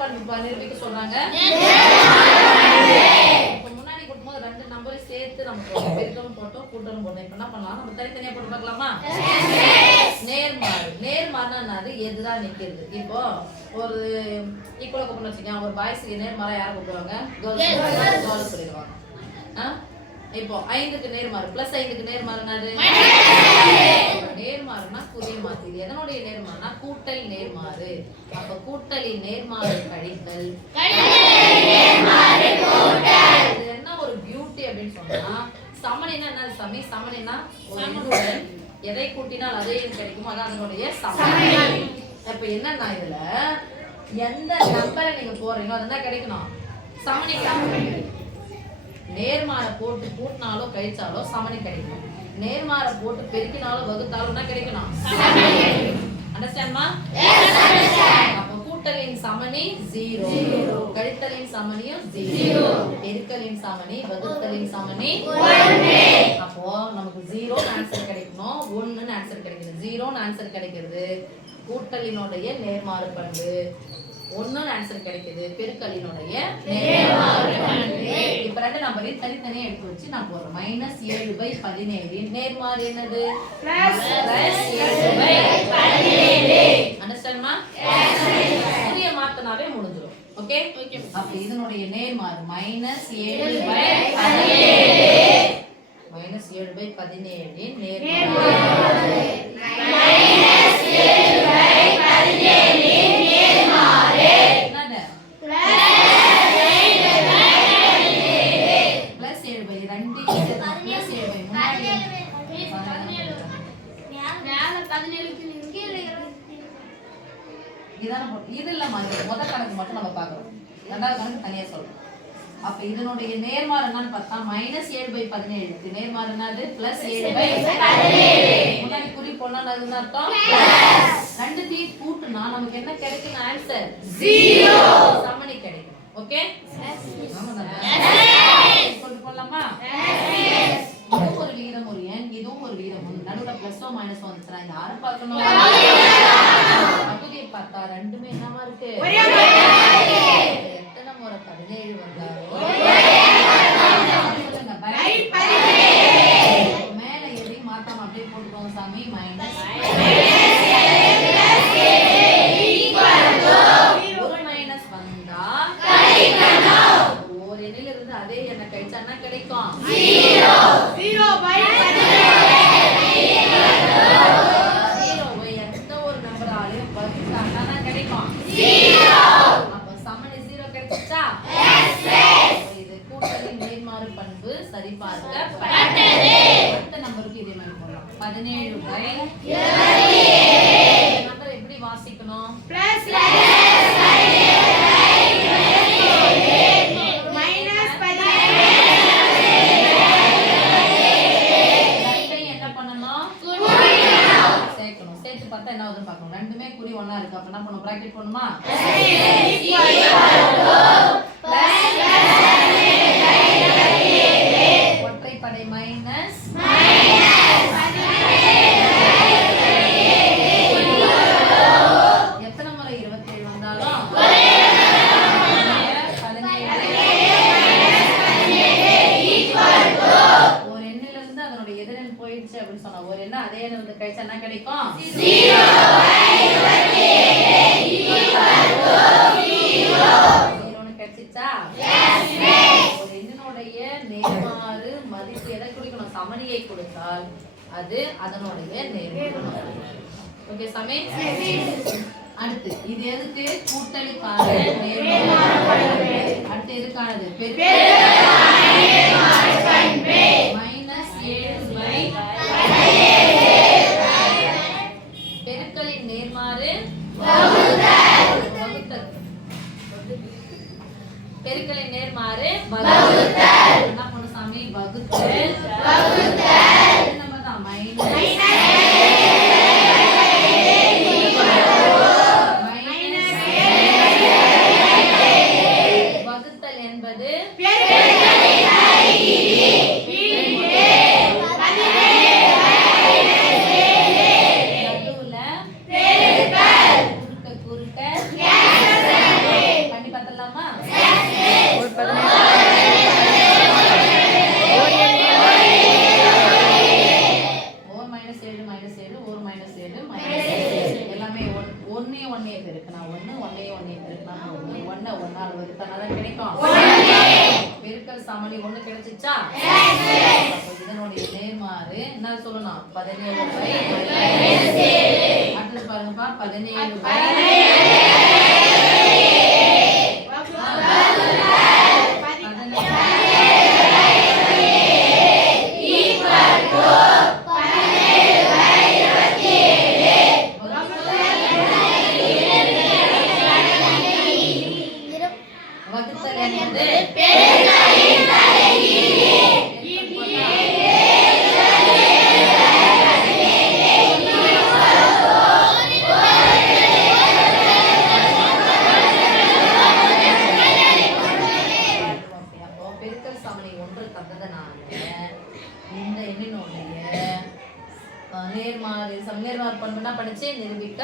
பண்பு நிரூபிக்க சொல்றாங்க? முன்னாடி கொடுக்கும்போது ரெண்டு நம்பரையும் சேர்த்து நம்ம பெருக்கலும் போட்டோம் கூட்டலும் போட்டோம். இப்ப என்ன பண்ணலாம்? நம்ம தனித்தனியா போட்டு பார்க்கலாமா? நேர்மாறு. நேர்மாறுனா எதிரா நிக்கிறது. இப்போ ஒரு ஈக்குவலா கூப்பிடணும் வச்சுக்கோங்க. ஒரு பாய்ஸ்க்கு நேர்மாறா யாரை கூப்பிடுவாங்க? கேர்ள்ஸ் சொல்லிடுவாங்க. இப்போ 5க்கு நேர்மாறு பிளஸ் 5க்கு நேர்மாறு என்னது? நேர்மாறுனா குறி மாத்து. இது எதனுடைய நேர்மாறுனா கூட்டல் நேர்மாறு. அப்ப கூட்டலின் நேர்மாறு கழித்தல் இது என்ன ஒரு பியூட்டி அப்படின்னு சொன்னா, சமனினா என்ன சாமி? சமனினா ஒரு எண்ணுடன் எதை கூட்டினால் அதே எண் கிடைக்குமோ அதான் அதனுடைய சமனி. அப்ப என்னன்னா இதுல எந்த நம்பரை நீங்க போறீங்களோ அதுதான் கிடைக்கணும். சமனி கிடைக்கும். நேர்மாற போட்டு கூட்டினாலோ கழிச்சாலோ சமனி கிடைக்கும். நேர்மாற போட்டு பெருக்கினாலோ வகுத்தாலும் தான் கிடைக்கணும். அண்டர்ஸ்டாண்ட்மா? அப்ப கூட்டலின் சமனி 0, கழித்தலின் சமனியும் 0, பெருக்கலின் சமனி வகுத்தலின் சமனி 1. அப்போ நமக்கு 0 ஆன்சர் கிடைக்கணும், 1 ஆன்சர் கிடைக்குது. 0 ஆன்சர் கிடைக்கிறது கூட்டலினுடைய நேர்மாறு பண்பு, 1 ஆன்சர் கிடைக்குது பெருக்கலினுடைய நேர்மாறு பண்பு. இப்ப ரெண்டு நம்பரையும் தனித்தனியா எடுத்து வச்சு நான் போறேன். -7/17 நேர்மாறு என்னது? +7/17. அண்டர்ஸ்டாண்ட்மா? குறிய மாத்தனாவே முடிஞ்சிரும். ஓகே? அப்ப இதனுடைய நேர்மாறு -7/17 நேர்மாறு. இது இல்ல மாதிரி முதல் கணக்கு மட்டும் நம்ம பார்க்கிறோம். ரெண்டாவது கணக்கு தனியா சொல்றோம். அப்ப இதனுடைய நேர்மாறு என்னன்னு பார்த்தா -7/17 நேர்மாறு என்னது? +7/17. முன்னாடி குறி போடணும் அது அர்த்தம் ரெண்டு தீ கூட்டுனா நமக்கு என்ன கிடைக்கும்? ஆன்சர் 0 சமனி கிடைக்கும். ஓகே? ஆமா தானே? சொல்லிட்டு போலாமா? இதுவும் ஒரு விகிதம் ஒரு எண், இதுவும் ஒரு விகிதம். நடுவுல பிளஸோ மைனஸோ வந்துச்சுனா யாரை பார்க்கணும்? பகுதியை பார்த்தா ரெண்டுமே என்னவா இருக்கு? எத்தனை முறை 17 வந்தாலும் மேல எதையும் மாத்தாம அப்படியே போட்டுக்கோங்க சாமி. ஒரு மைனஸ் வந்தா ஒரு எண்ணில இருந்து அதே எண்ணை கழிச்சா என்ன கிடைக்கும்? 0. எந்த ஒரு நம்பராலையும் வகுத்தாங்கன்னா கிடைக்கும் 0. அப்ப சமனி 0 கிடைச்சா இது கூட்டலின் நேர்மாறு பண்பு சரிபார்க்கப்பட்டது. அடுத்த நம்பருக்கு இதே மாதிரி போடலாம். 17/27. நம்பர் எப்படி வாசிக்கணும்? பார்த்தா என்ன ஆகுதுன்னு பார்க்கணும். ரெண்டுமே குறி ஒண்ணா இருக்கு. அப்ப என்ன பண்ணணும்? பிராக்கெட் பண்ணுமா? ஒற்றைப்படை மைனஸ் எத்தனை முறை 27 வந்தாலும் 17 ஒரு எண்ணில இருந்து அதனுடைய எதிரெண் போயிடுச்சு அப்படின்னு சொன்னா ஒரு எண்ணை அதே எண்ணை வந்து கழிச்சா என்ன கிடைக்கும்? 0 கிடைச்சிச்சா? ஒரு எண்ணினுடைய நேர்மாறு மதிப்பு எதை குறிக்கணும்? சமனியை கொடுத்தால் அது அதனுடைய நேர்மாறு. ஓகே சாமி? அடுத்து இது எதுக்கு? கூட்டலுக்கான நேர்மாறு. அடுத்து எதுக்கானது? பெருக்கலின் நேர்மாறு வகுத்தல். பெருக்கலின் நேர்மாறு வகுத்தல். என்ன பண்ணு சாமி? வகுத்தல். நம்ம தான் வகுத்தல் என்பது நடுவுல குறுக்க 1 1 பெருக்கினா 1 1 1ஆல் வகுத்தாதான் கிடைக்கும். பெருக்கல் சமணி 1 கிடைச்சிச்சா? அப்ப இதனுடைய நேர்மாறு என்ன சொல்லணும்? 17/17. அடுத்து பாருங்கப்பா 17/17 நேர்மாறு பண்புனா படிச்சு நிரூபிக்க